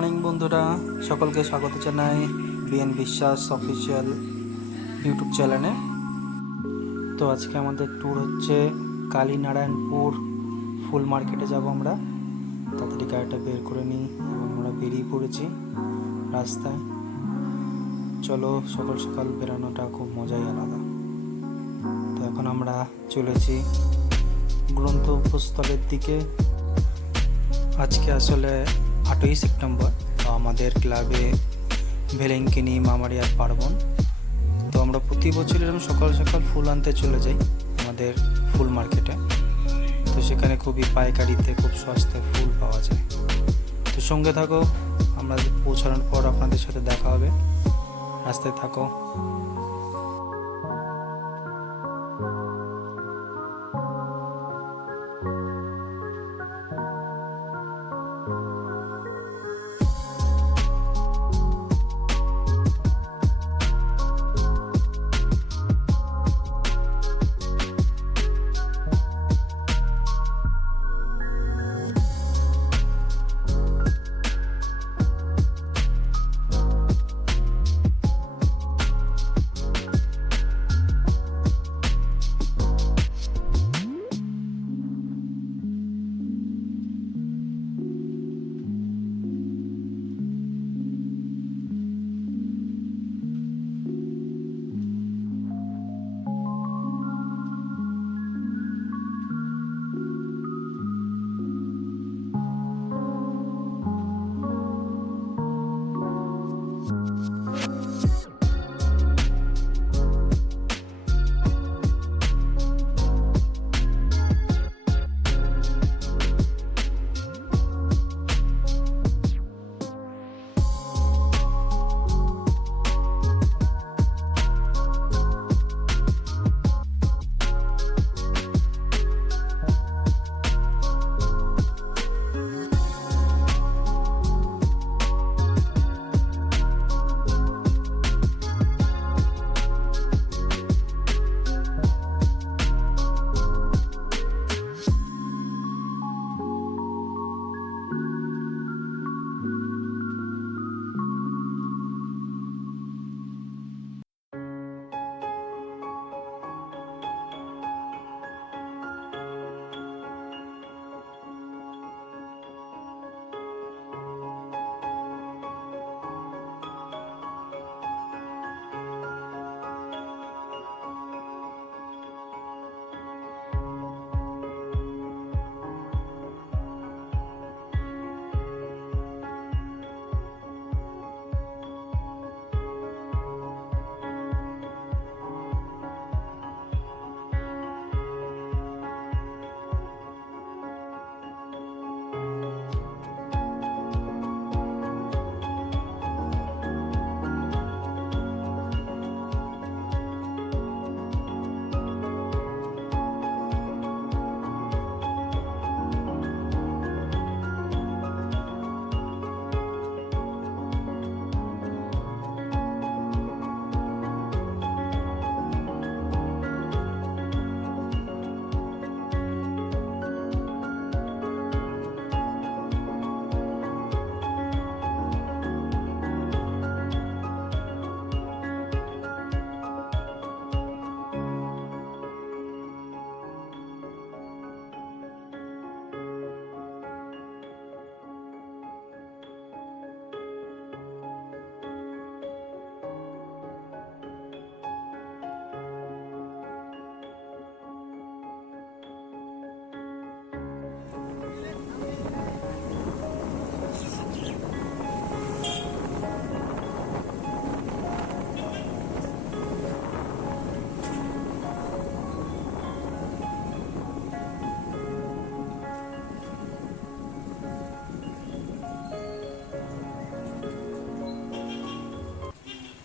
Morning বন্ধুরা, সকলকে স্বাগত জানাই বিএন বিশ্বাস অফিসিয়াল ইউটিউব চ্যানেলে। তো আজকে আমাদের ট্যুর হচ্ছে কালীনারায়ণপুর ফুল মার্কেটে যাব আমরা। তাড়াতাড়ি গাড়িটা বের করে নিই এবং আমরা বেরিয়ে পড়েছি রাস্তায়। চলো, সকাল সকাল বেরোনোটা খুব মজাই আলাদা। তো এখন আমরা চলেছি গন্তব্যস্থলের দিকে। আজকে আসলে 8ই সেপ্টেম্বর, আমাদের ক্লাবে ভেলেঙ্কিনি মামারিয়ার পার্বণ। তো আমরা প্রতি বছর এরকম সকাল সকাল ফুল আনতে চলে যাই আমাদের ফুল মার্কেটে। তো সেখানে খুবই পাইকারিতে খুব সস্তায় ফুল পাওয়া যায়। তো সঙ্গে থাকো, আমরা পৌঁছানোর পর আপনাদের সাথে দেখা হবে। রাস্তায় থাকো।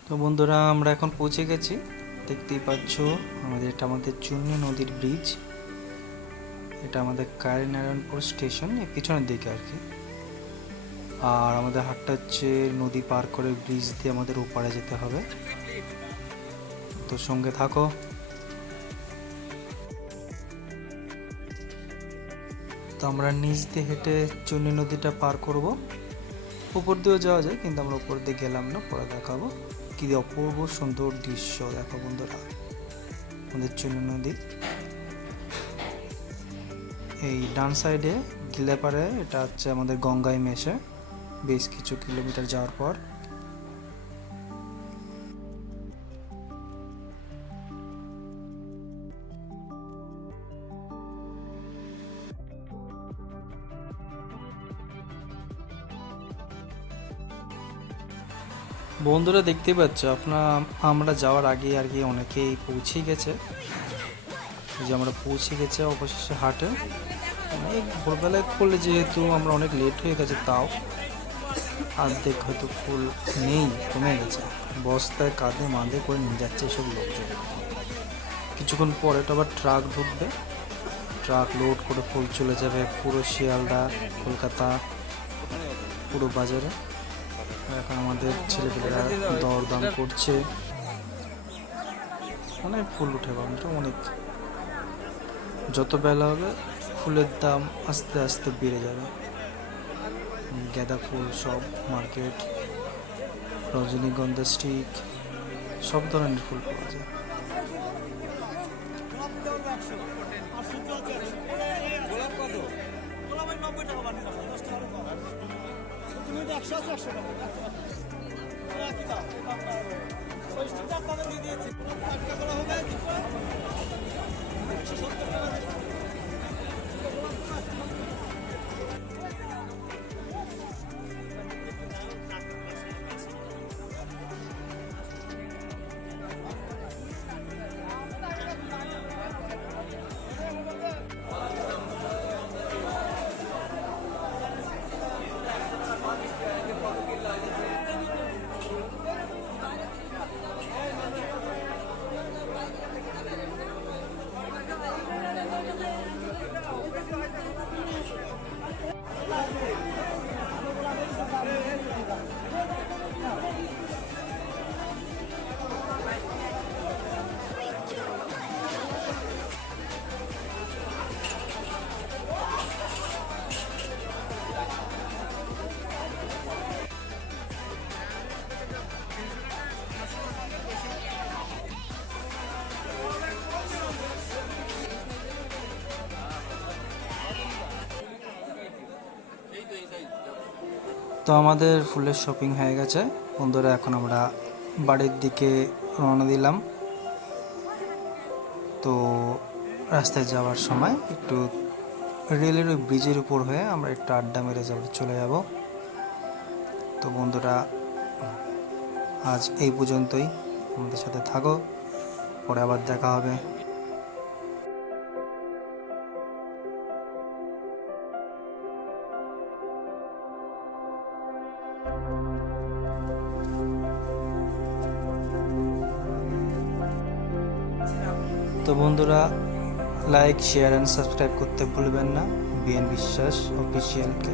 তো বন্ধুরা, আমরা এখন পৌঁছে গেছি। দেখতেই পাচ্ছ আমাদের চুন্নি নদীর ব্রিজ। এটা আমাদের কালীনারায়ণপুর স্টেশন, এই পিছনের দিকে আর কি। আর আমাদের হাটটা হচ্ছে নদী পার করে ব্রিজ দিয়ে আমাদের ওপারে যেতে হবে। তো সঙ্গে থাকো। তো আমরা নিচ দিয়ে হেঁটে চুন্নি নদীটা পার করব। উপর দিয়েও যাওয়া যায়, কিন্তু আমরা উপর দিয়ে গেলাম না, পরে দেখাবো। কি অপূর্ব সুন্দর দৃশ্য দেখো বন্ধুরা, আমাদের চুনি নদী। এই ডান সাইডে গেলে পারে এটা হচ্ছে আমাদের গঙ্গায় মেশে, বেশ কিছু কিলোমিটার যাওয়ার পর। বন্ধুরা দেখতে পাচ্ছ আমরা যাওয়ার আগে আর কি অনেকেই পৌঁছে গেছে, যে আমরা পৌঁছে গেছে অবশেষে হাটে। অনেক ভোরবেলায় করলে যেহেতু আমরা অনেক লেট হয়ে গেছে, তাও অর্ধেক হয়তো ফুল নেই, কমে গেছে। বস্তায় কাঁধে মাঁধে করে নিয়ে যাচ্ছে এসব লোকজন। কিছুক্ষণ পরে তো আবার ট্রাক ঢুকবে, ট্রাক লোড করে ফুল চলে যাবে পুরো শিয়ালদা, কলকাতা, পুরো বাজারে। এখন আমাদের ছেলেপেলেরা দরদাম করছে, অনেক ফুল উঠে বন্ধুরা, অনেক। যত বেলা হবে ফুলের দাম আস্তে আস্তে বেড়ে যাবে। গাঁদা ফুল সব মার্কেট, রজনীগন্ধা স্টিক, সব ধরনের ফুল পাওয়া যায়। তো আমাদের ফুলের শপিং হয়ে গেছে বন্ধুরা, এখন আমরা বাড়ির দিকে রওনা দিলাম। তো রাস্তায় যাওয়ার সময় একটু রেলের ওই ব্রিজের উপর হয়ে আমরা একটু আড্ডা মেরে চলে যাব। তো বন্ধুরা আজ এই পর্যন্তই, আমাদের সাথে থাকো, পরে আবার দেখা হবে। তো বন্ধুরা লাইক, শেয়ার অ্যান্ড সাবস্ক্রাইব করতে ভুলবেন না বিএন বিশ্বাস অফিসিয়ালকে।